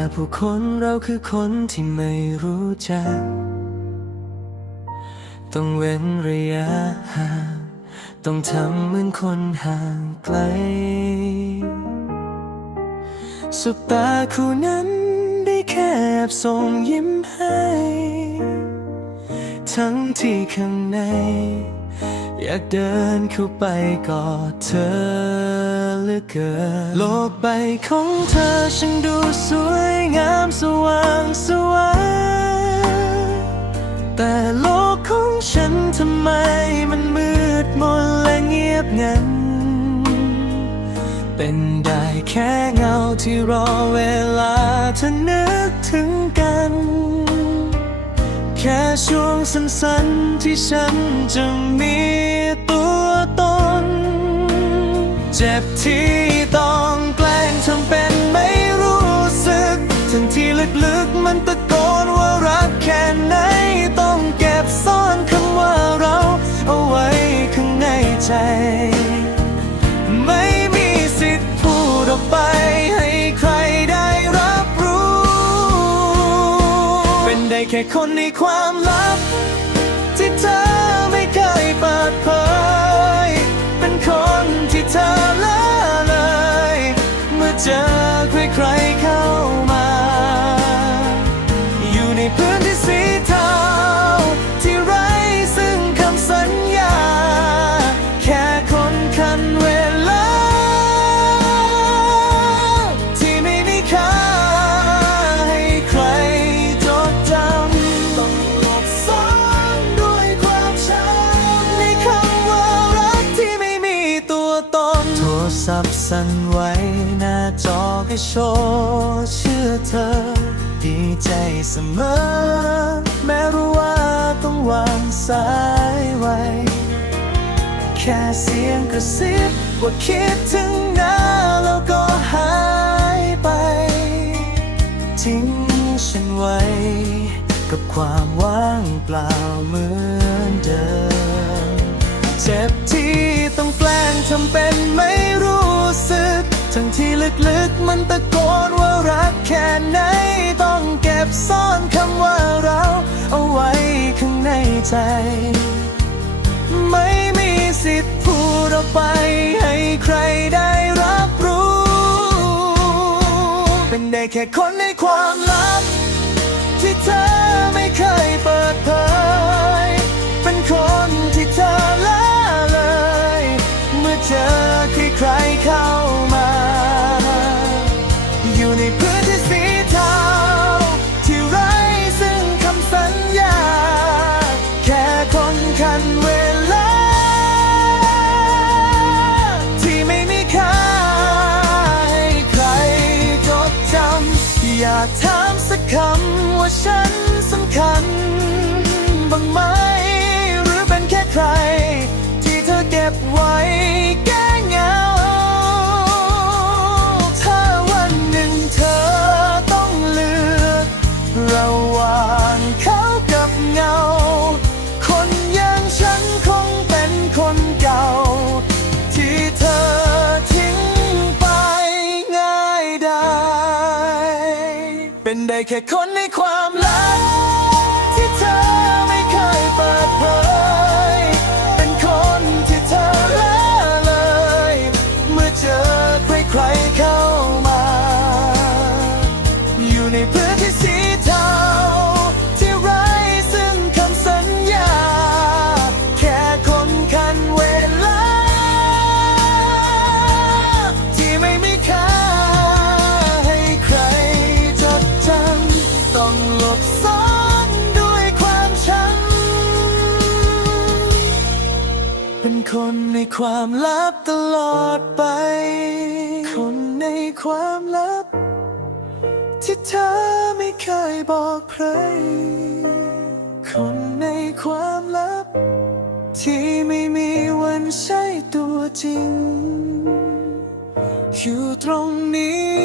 หน้าผู้คนเราคือคนที่ไม่รู้จัก ต้องเว้นระยะห่างต้องทำเหมือนคนห่างไกลสบตาคู่นั้นได้แค่แอบส่งยิ้มให้ ทั้งที่ข้างใน อยากเดินเข้าไปกอดเธอ เหลือเกิน โลกใบของเธอช่างดูสวยงามสว่างสวยแต่โลกของฉันทำไมมันมืดมนและเงียบงัน เป็นได้แค่เงาที่รอเวลาเธอนึกถึงกัน แค่ช่วงสั้นๆที่ฉันจะมี เจ็บที่ต้องแกล้งทำเป็นไม่รู้สึก ทั้งที่ลึกๆมันตะโกนว่ารักแค่ไหน ต้องเก็บซ่อนคำว่าเราเอาไว้ข้างในใจ ไม่มีสิทธิ์พูดออกไปให้ใครได้รับรู้ เป็นได้แค่คนในความลับ เมื่อเจอใครเข้ามา อยู่ในพื้นที่สีเทาที่ไร้ซึ่งคำสัญญา แค่คนคันเวลา ที่ไม่มีค่าให้ใครจดจำต้องหลบซ่อนด้วยความช้ำในคำว่ารักที่ไม่มีตัวตนโทรศัพท์สั่นไหวหน้า จอให้โชว์ชื่อเธอ ดีใจเสมอ แม้รู้ว่าต้องวางสายไว้ แค่เสียงกระซิบว่าคิดถึงนะแล้วก็หายไป ทิ้งฉันไว้ กับความว่างเปล่าเหมือนเดิม เจ็บที่ต้องแกล้งทำเป็นไม่รู้สึก ทั้งที่ลึกๆมันตะโกนว่ารักแค่ไหน ต้องเก็บซ่อนคำว่าเราเอาไว้ข้างในใจ ไม่มีสิทธิ์พูดออกไปให้ใครได้รับรู้ เป็นได้แค่คนในความลับ ที่เธอไม่เคยเปิดเผย เป็นคนที่เธอละเลย เมื่อเจอใครๆเข้า คนคัญเวลา ที่ไม่มีค่าให้ใครจดจำอยากถามสักคำว่าฉันสำคัญบ้างไหม หรือเป็นแค่ใคร ที่เธอเก็บไว้ ในความลับที่เธอไม่เคยเปิดเผย เป็นคนที่เธอละเลย เมื่อเจอใครๆเข้า บซ่อนด้วยความช้ำเป็นคนในความลับตลอดไป คนในความลับ ที่เธอไม่เคยบอกใคร คนในความลับ ที่ไม่มีวันใช่ตัวจริง อยู่ตรงนี้